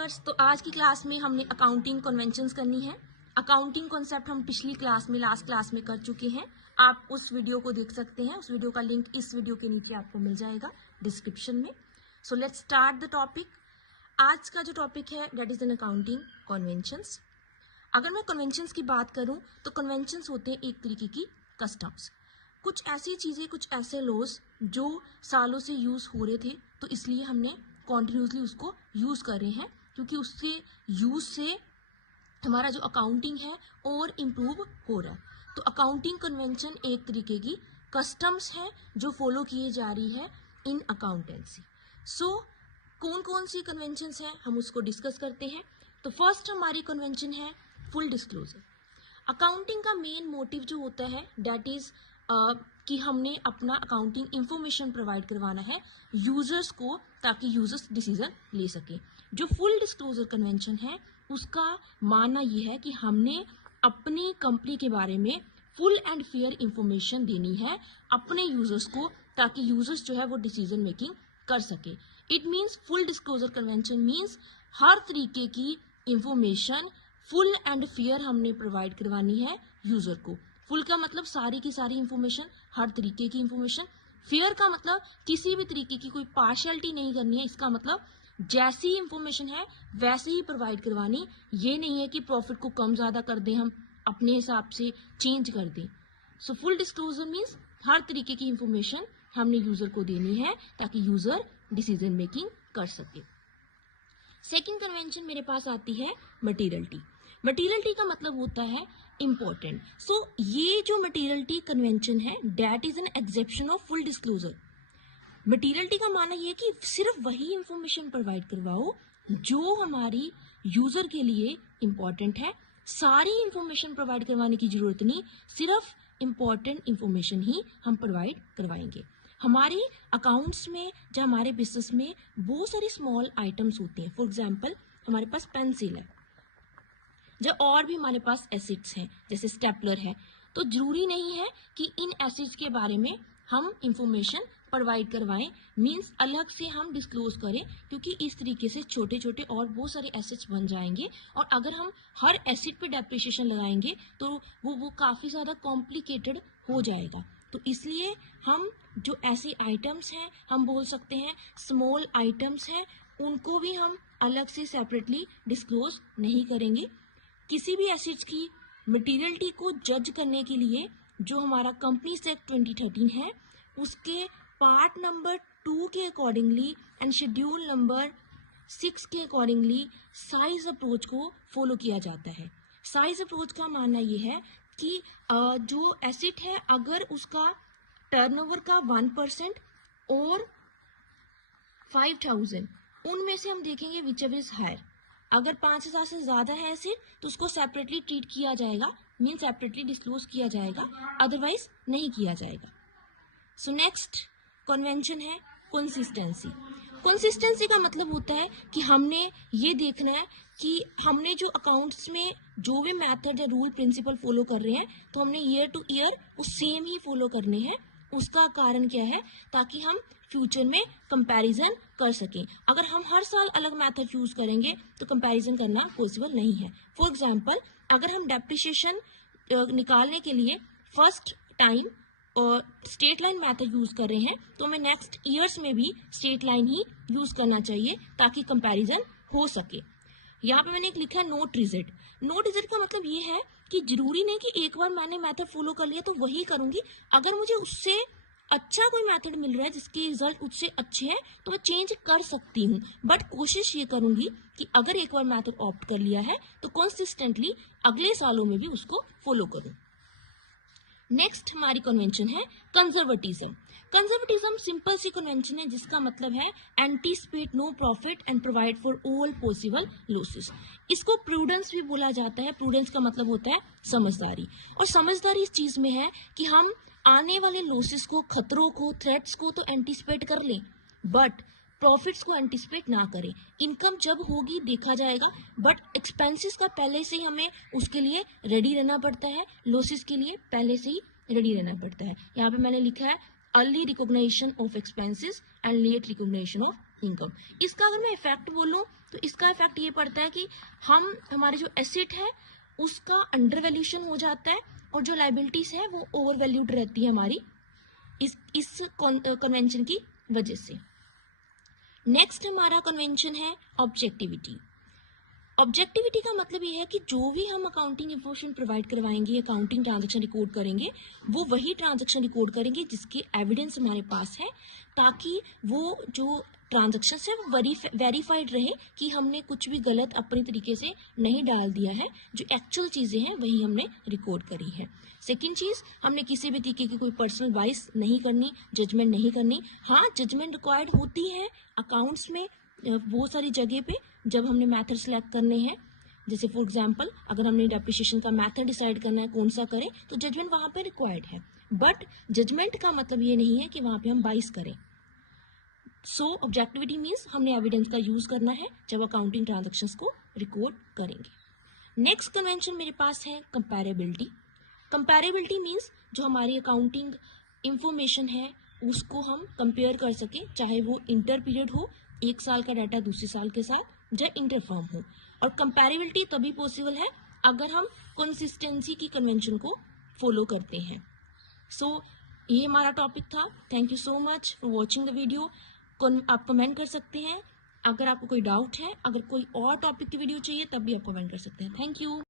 Learners, तो आज की क्लास में हमने अकाउंटिंग कन्वेंशंस करनी है। अकाउंटिंग कॉन्सेप्ट हम पिछली क्लास में लास्ट क्लास में कर चुके हैं। आप उस वीडियो को देख सकते हैं। उस वीडियो का लिंक इस वीडियो के नीचे आपको मिल जाएगा डिस्क्रिप्शन में। So let's start the topic. आज का जो टॉपिक है that is an accounting conventions. अगर मैं कन्वेंशंस की बात करूं तो कन्वेंशंस होते हैं एक तरीके की कस्टम्स, कुछ ऐसी चीज़ें, कुछ ऐसे लॉज जो सालों से यूज़ हो रहे थे, तो इसलिए हमने कॉन्टिन्यूसली उसको यूज़ कर रहे हैं, क्योंकि उससे यूज़ से हमारा जो अकाउंटिंग है और इम्प्रूव हो रहा है। तो अकाउंटिंग कन्वेंशन एक तरीके की कस्टम्स है जो फॉलो किए जा रही है इन अकाउंटेंसी। सो कौन कौन सी कन्वेंशंस हैं हम उसको डिस्कस करते हैं। तो फर्स्ट हमारी कन्वेंशन है फुल डिस्क्लोजर। अकाउंटिंग का मेन मोटिव जो होता है दैट इज कि हमने अपना अकाउंटिंग इंफॉर्मेशन प्रोवाइड करवाना है यूजर्स को, ताकि यूजर्स डिसीजन ले सके। जो फुल डिस्क्लोजर कन्वेंशन है उसका मानना यह है कि हमने अपनी कंपनी के बारे में फुल एंड फेयर इंफॉर्मेशन देनी है अपने यूजर्स को, ताकि यूजर्स जो है वो डिसीजन मेकिंग कर सके। It means full disclosure convention means हर तरीके की इंफॉर्मेशन फुल एंड फेयर हमने प्रोवाइड करवानी है यूजर को। फुल का मतलब सारी की सारी इंफॉर्मेशन, हर तरीके की इंफॉर्मेशन। फेयर का मतलब किसी भी तरीके की कोई पार्शियलिटी नहीं करनी है। इसका मतलब जैसी इंफॉर्मेशन है वैसे ही प्रोवाइड करवानी। ये नहीं है कि प्रॉफिट को कम ज़्यादा कर दें, हम अपने हिसाब से चेंज कर दें। सो फुल डिस्क्लोजर मीन्स हर तरीके की इंफॉर्मेशन हमने यूजर को देनी है ताकि यूजर डिसीजन मेकिंग कर सके। सेकेंड कन्वेंशन मेरे पास आती है मटीरियलिटी। मटीरियलिटी का मतलब होता है इम्पोर्टेंट। सो ये जो मटीरियलिटी कन्वेंशन है that is an exception of full disclosure. Materiality का माना ये है कि सिर्फ वही इंफॉर्मेशन प्रोवाइड करवाओ जो हमारी यूजर के लिए इम्पोर्टेंट है। सारी इंफॉर्मेशन प्रोवाइड करवाने की जरूरत नहीं, सिर्फ इम्पोर्टेंट इंफॉर्मेशन ही हम प्रोवाइड करवाएंगे। हमारे अकाउंट्स में या हमारे बिजनेस में बहुत सारी स्मॉल आइटम्स होते हैं। फॉर एग्जाम्पल हमारे पास पेंसिल है, जो और भी हमारे पास एसिड्स हैं जैसे स्टेपलर है। तो जरूरी नहीं है कि इन एसिड्स के बारे में हम इंफॉर्मेशन प्रोवाइड करवाएं, मींस अलग से हम डिस्क्लोज करें, क्योंकि इस तरीके से छोटे छोटे और बहुत सारे एसिड्स बन जाएंगे। और अगर हम हर एसिड पे डेप्रिसिएशन लगाएंगे तो वो काफ़ी ज़्यादा कॉम्प्लिकेटेड हो जाएगा। तो इसलिए हम जो ऐसे आइटम्स हैं, हम बोल सकते हैं स्मॉल आइटम्स हैं, उनको भी हम अलग से सेपरेटली डिस्क्लोज नहीं करेंगे। किसी भी एसिड्स की मटीरियलिटी को जज करने के लिए जो हमारा कंपनीज एक्ट 2013 है उसके पार्ट नंबर 2 के अकॉर्डिंगली एंड शेड्यूल नंबर 6 के अकॉर्डिंगली साइज अप्रोच को फॉलो किया जाता है। साइज अप्रोच का मानना ये है कि जो एसिड है अगर उसका टर्नओवर का 1% और 5000, उनमें से हम देखेंगे विच एवर इज हायर। अगर 5000 से ज़्यादा है एसिड तो उसको सेपरेटली ट्रीट किया जाएगा, मीन सेपरेटली डिस्क्लोज किया जाएगा, अदरवाइज नहीं किया जाएगा। सो नेक्स्ट कन्वेंशन है कंसिस्टेंसी। कंसिस्टेंसी का मतलब होता है कि हमने ये देखना है कि हमने जो अकाउंट्स में जो भी मेथड या रूल प्रिंसिपल फॉलो कर रहे हैं तो हमने ईयर टू ईयर वो सेम ही फॉलो करने हैं। उसका कारण क्या है, ताकि हम फ्यूचर में कंपैरिजन कर सकें। अगर हम हर साल अलग मेथड यूज करेंगे तो कंपैरिजन करना पॉसिबल नहीं है। फॉर एग्जांपल अगर हम डेप्रिसिएशन निकालने के लिए फर्स्ट टाइम और स्ट्रेट लाइन मेथड यूज कर रहे हैं तो हमें नेक्स्ट ईयर्स में भी स्ट्रेट लाइन ही यूज करना चाहिए ताकि कंपैरिजन हो सके। यहाँ पे मैंने एक लिखा है नोट रिजल्ट। नोट रिजल्ट का मतलब ये है कि जरूरी नहीं कि एक बार मैंने मेथड फॉलो कर लिया तो वही करूंगी। अगर मुझे उससे अच्छा कोई मेथड मिल रहा है जिसके रिजल्ट उससे अच्छे हैं तो मैं चेंज कर सकती हूँ, बट कोशिश ये करूंगी कि अगर एक बार मेथड ऑप्ट कर लिया है तो कंसिस्टेंटली अगले सालों में भी उसको फॉलो करूँ। नेक्स्ट हमारी कन्वेंशन है कंजर्वेटिज्म। कंजर्वेटिज्म सिंपल सी कन्वेंशन है जिसका मतलब है anticipate no profit and provide for all possible losses. इसको प्रूडेंस भी बोला जाता है। प्रूडेंस का मतलब होता है समझदारी, और समझदारी इस चीज में है कि हम आने वाले लॉसेस को, खतरों को, थ्रेट्स को तो एंटीसिपेट कर लें, बट प्रॉफिट्स को एंटीसिपेट ना करें। इनकम जब होगी देखा जाएगा, बट एक्सपेंसेस का पहले से ही हमें उसके लिए रेडी रहना पड़ता है, लॉसेस के लिए पहले से ही रेडी रहना पड़ता है। यहाँ पे मैंने लिखा है early recognition of expenses and let recognition of income. इसका अगर मैं इफेक्ट बोलूँ तो इसका इफेक्ट ये पड़ता है कि हमारे जो एसेट है उसका अंडर वैल्यूशन हो जाता है और जो लाइबिलिटीज है वो ओवर वैल्यूड रहती है हमारी इस कन्वेंशन की वजह से। नेक्स्ट हमारा कन्वेंशन है ऑब्जेक्टिविटी। ऑब्जेक्टिविटी का मतलब ये है कि जो भी हम अकाउंटिंग इंफॉर्मेशन प्रोवाइड करवाएंगे, अकाउंटिंग ट्रांजैक्शन रिकॉर्ड करेंगे, वो वही ट्रांजैक्शन रिकॉर्ड करेंगे जिसके एविडेंस हमारे पास है, ताकि वो जो ट्रांजैक्शन है वो वेरीफाइड रहे कि हमने कुछ भी गलत अपने तरीके से नहीं डाल दिया है, जो एक्चुअल चीज़ें हैं वही हमने रिकॉर्ड करी है। सेकेंड चीज़, हमने किसी भी तरीके की कोई पर्सनल वाइस नहीं करनी, जजमेंट नहीं करनी। हाँ, जजमेंट रिक्वायर्ड होती है अकाउंट्स में बहुत सारी जगह पे जब हमने मेथड सेलेक्ट करने हैं। जैसे फॉर एग्जांपल अगर हमने डेप्रिसिएशन का मेथड डिसाइड करना है कौन सा करें, तो जजमेंट वहाँ पे रिक्वायर्ड है। बट जजमेंट का मतलब ये नहीं है कि वहाँ पे हम बाइस करें। सो ऑब्जेक्टिविटी मीन्स हमने एविडेंस का यूज करना है जब अकाउंटिंग ट्रांजेक्शन्स को रिकॉर्ड करेंगे। नेक्स्ट कन्वेंशन मेरे पास है कंपैरेबिलिटी। कंपैरेबिलिटी मीन्स जो हमारी अकाउंटिंग इंफॉर्मेशन है उसको हम कंपेयर कर सके, चाहे वो इंटर पीरियड हो, एक साल का डाटा दूसरे साल के साथ, या इंटर फॉर्म हो। और कंपैरेबिलिटी तभी पॉसिबल है अगर हम कंसिस्टेंसी की कन्वेंशन को फॉलो करते हैं। सो ये हमारा टॉपिक था। Thank you so much for watching the video. आप कमेंट कर सकते हैं अगर आपको कोई डाउट है, अगर कोई और टॉपिक की वीडियो चाहिए तब भी आप कमेंट कर सकते हैं। Thank you.